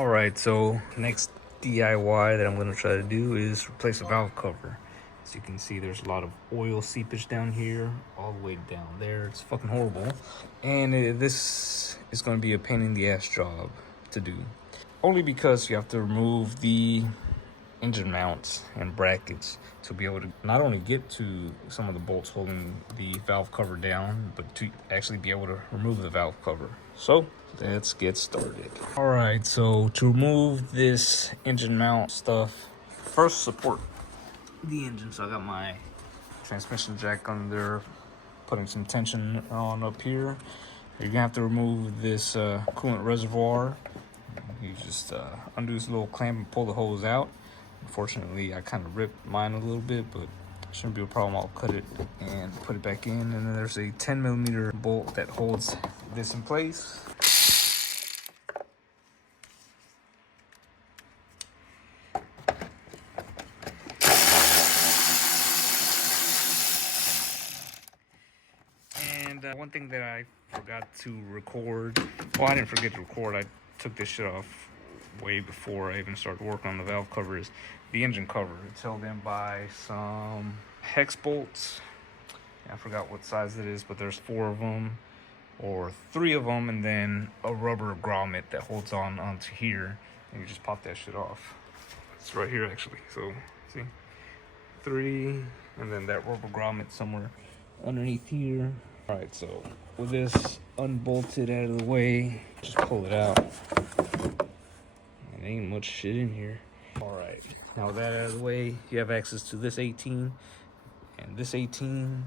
All right, so next DIY that I'm gonna try to do is replace a valve cover. As you can see, there's a lot of oil seepage down here, all the way down there. It's fucking horrible. And this is gonna be a pain in the ass job to do. Only because you have to remove the engine mounts and brackets to be able to not only get to some of the bolts holding the valve cover down, but to actually be able to remove the valve cover. So let's get started. All right, so to remove this engine mount stuff, first support the engine. So I got my transmission jack under, putting some tension on up here. You're gonna have to remove this coolant reservoir. You just undo this little clamp and pull the hose out. Unfortunately, I kind of ripped mine a little bit, but shouldn't be a problem. I'll cut it and put it back in. And then there's a 10mm bolt that holds this in place. And one thing that I forgot to record, well, I didn't forget to record, I took this shit off way before I even started working on the valve cover, is the engine cover. It's held in by some hex bolts. I forgot what size it is, but there's 4 of them or 3 of them, and then a rubber grommet that holds on onto here, and you just pop that shit off. It's right here actually. So see, 3, and then that rubber grommet somewhere underneath here. All right, so with this unbolted out of the way, just pull it out. There ain't much shit in here. All right, now with that out of the way, you have access to this 18 and this 18.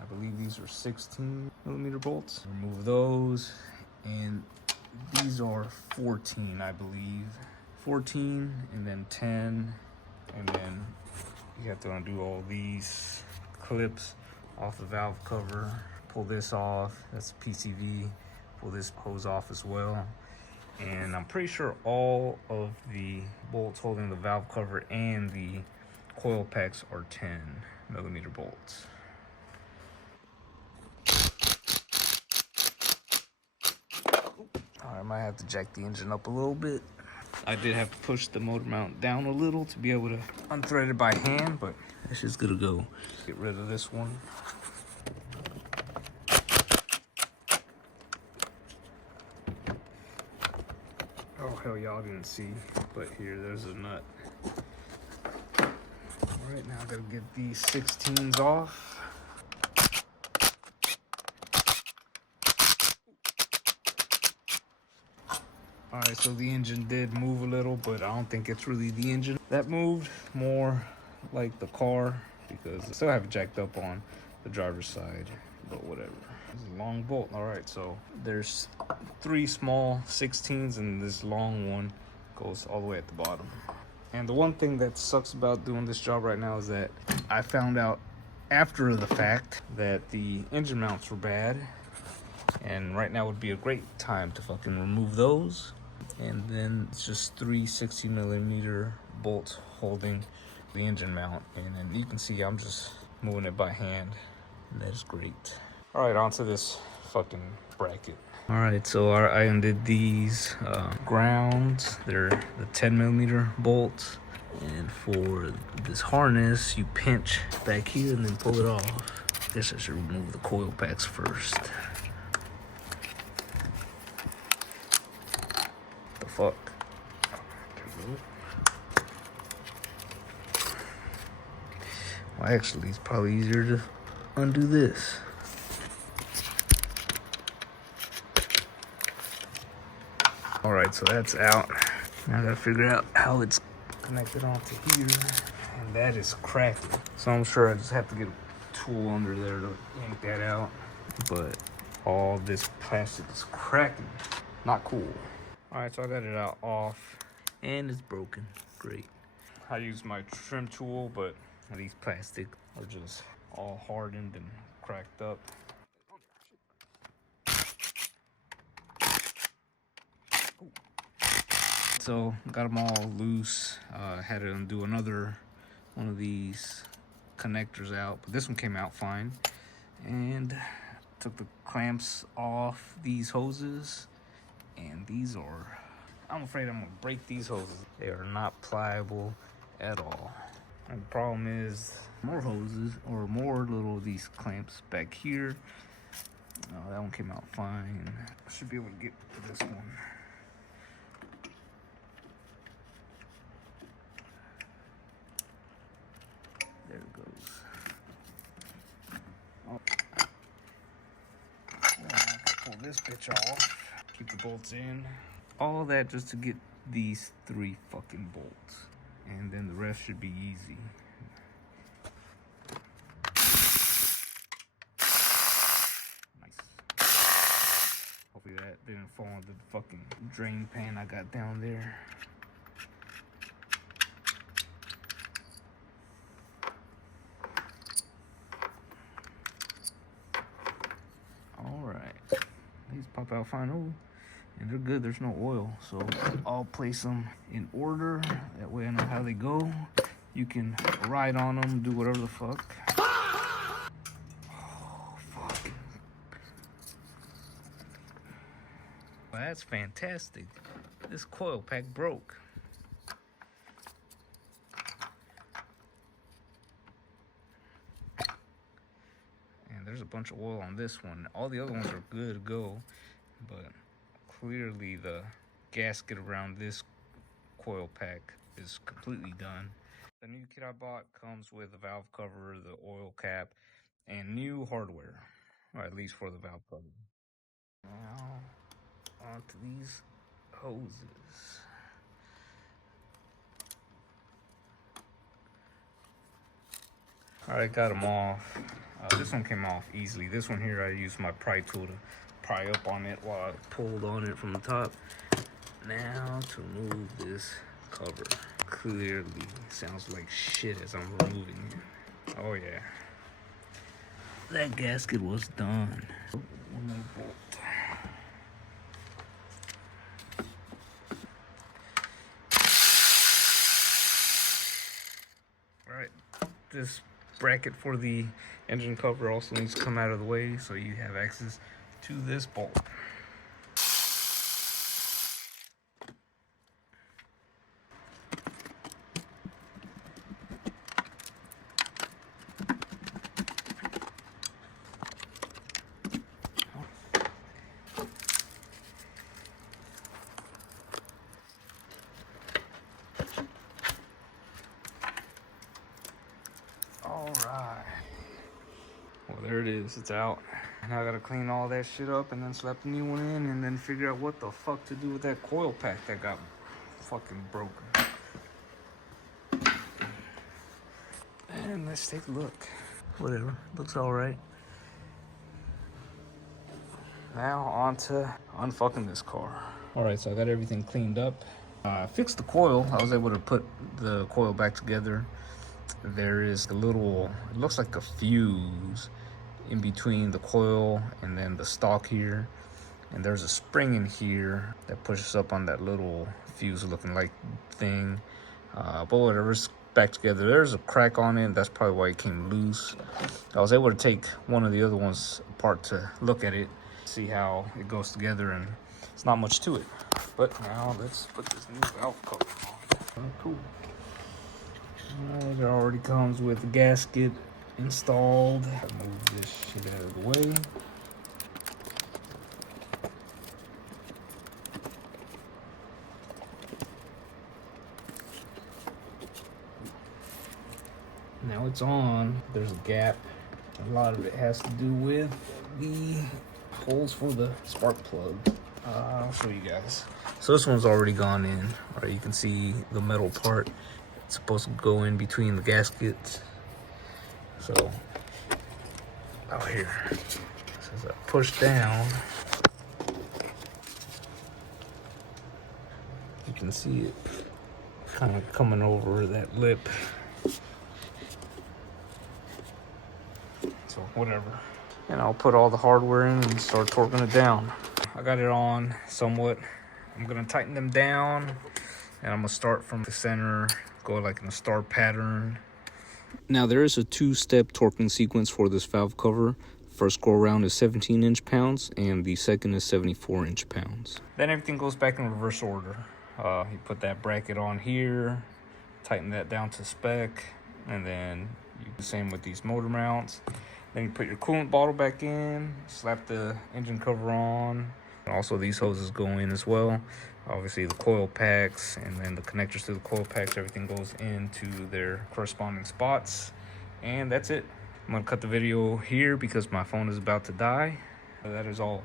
I believe these are 16mm bolts. Remove those, and these are 14, I believe. 14, and then 10, and then you have to undo all these clips off the valve cover. Pull this off, that's PCV. Pull this hose off as well. And I'm pretty sure all of the bolts holding the valve cover and the coil packs are 10mm bolts. I might have to jack the engine up a little bit. I did have to push the motor mount down a little to be able to unthread it by hand, but it's just gonna go. Get rid of this one. Oh hell, y'all didn't see, but here, there's a nut. All right, now I gotta get these 16s off. All right, so the engine did move a little, but I don't think it's really the engine that moved, more like the car, because I still have it jacked up on the driver's side, but whatever. This is a long bolt. All right, so there's 3 small 16s, and this long one goes all the way at the bottom. And the one thing that sucks about doing this job right now is that I found out after the fact that the engine mounts were bad, and right now would be a great time to fucking remove those. And then it's just 3 16mm bolts holding the engine mount, and then you can see I'm just moving it by hand, and that's great. All right, onto this fucking bracket. All right, so I undid these grounds. They're the 10mm bolts, and for this harness you pinch back here and then pull it off. I guess I should remove the coil packs first. The fuck? Well, actually, it's probably easier to undo this. All right, so that's out. Now I gotta figure out how it's connected onto here, and that is cracking. So I'm sure I just have to get a tool under there to yank that out. But all this plastic is cracking. Not cool. All right, so I got it out off, and it's broken. Great. I used my trim tool, but these plastic are just all hardened and cracked up. So got them all loose. Had to undo another one of these connectors out, but this one came out fine. And took the clamps off these hoses, and these are I'm afraid I'm gonna break these hoses. They are not pliable at all. And the problem is more hoses or more little these clamps back here. Oh, that one came out fine. I should be able to get to this one. There it goes. Oh. I can pull this bitch off. Keep the bolts in. All that just to get these 3 fucking bolts. And then the rest should be easy. Hopefully that didn't fall into the fucking drain pan I got down there. Alright. These pop out fine. Oh, and they're good. There's no oil. So I'll place them in order. That way I know how they go. You can ride on them, do whatever the fuck. Well, that's fantastic. This coil pack broke. And there's a bunch of oil on this one. All the other ones are good to go, but clearly the gasket around this coil pack is completely done. The new kit I bought comes with a valve cover, the oil cap, and new hardware, or at least for the valve cover. Now, onto these hoses. Alright, got them off. This one came off easily. This one here, I used my pry tool to pry up on it while I pulled on it from the top. Now to remove this cover. Clearly sounds like shit as I'm removing it. Oh yeah. That gasket was done. One more bolt. Alright, this bracket for the engine cover also needs to come out of the way so you have access to this bolt. Alright. Well, there it is. It's out. Now I gotta clean all that shit up and then slap the new one in and then figure out what the fuck to do with that coil pack that got fucking broken. And let's take a look. Whatever. Looks alright. Now on to unfucking this car. Alright, so I got everything cleaned up. I fixed the coil. I was able to put the coil back together. There is a little, it looks like a fuse in between the coil and then the stock here. And there's a spring in here that pushes up on that little fuse looking like thing. But whatever, it's back together. There's a crack on it. That's probably why it came loose. I was able to take one of the other ones apart to look at it, see how it goes together, and it's not much to it. But now let's put this new valve cover on. Oh, cool. It already comes with the gasket installed. Move this shit out of the way. Now it's on. There's a gap. A lot of it has to do with the holes for the spark plug. I'll show you guys. So this one's already gone in. All right, you can see the metal part. It's supposed to go in between the gaskets. So out here, so as I push down, you can see it kind of coming over that lip. So whatever. And I'll put all the hardware in and start torquing it down. I got it on somewhat. I'm gonna tighten them down, and I'm gonna start from the center, go like in a star pattern. Now there is a 2-step torquing sequence for this valve cover. First go around is 17 inch-pounds and the second is 74 inch-pounds. Then everything goes back in reverse order. You put that bracket on here, tighten that down to spec, and then you do the same with these motor mounts. Then you put your coolant bottle back in, slap the engine cover on. Also, these hoses go in as well. Obviously, the coil packs and then the connectors to the coil packs, everything goes into their corresponding spots. And that's it. I'm gonna cut the video here because my phone is about to die. That is all.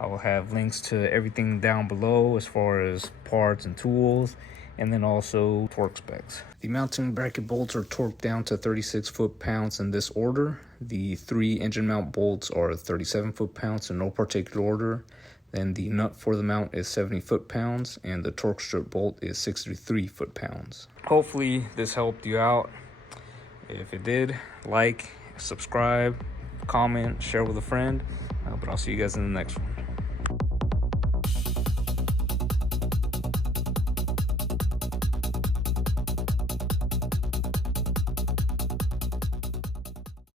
I will have links to everything down below as far as parts and tools, and then also torque specs. The mounting bracket bolts are torqued down to 36 foot-pounds in this order. The 3 engine mount bolts are 37 foot-pounds in no particular order. Then the nut for the mount is 70 foot-pounds, and the torque strip bolt is 63 foot-pounds. Hopefully this helped you out. If it did, like, subscribe, comment, share with a friend. But I'll see you guys in the next one.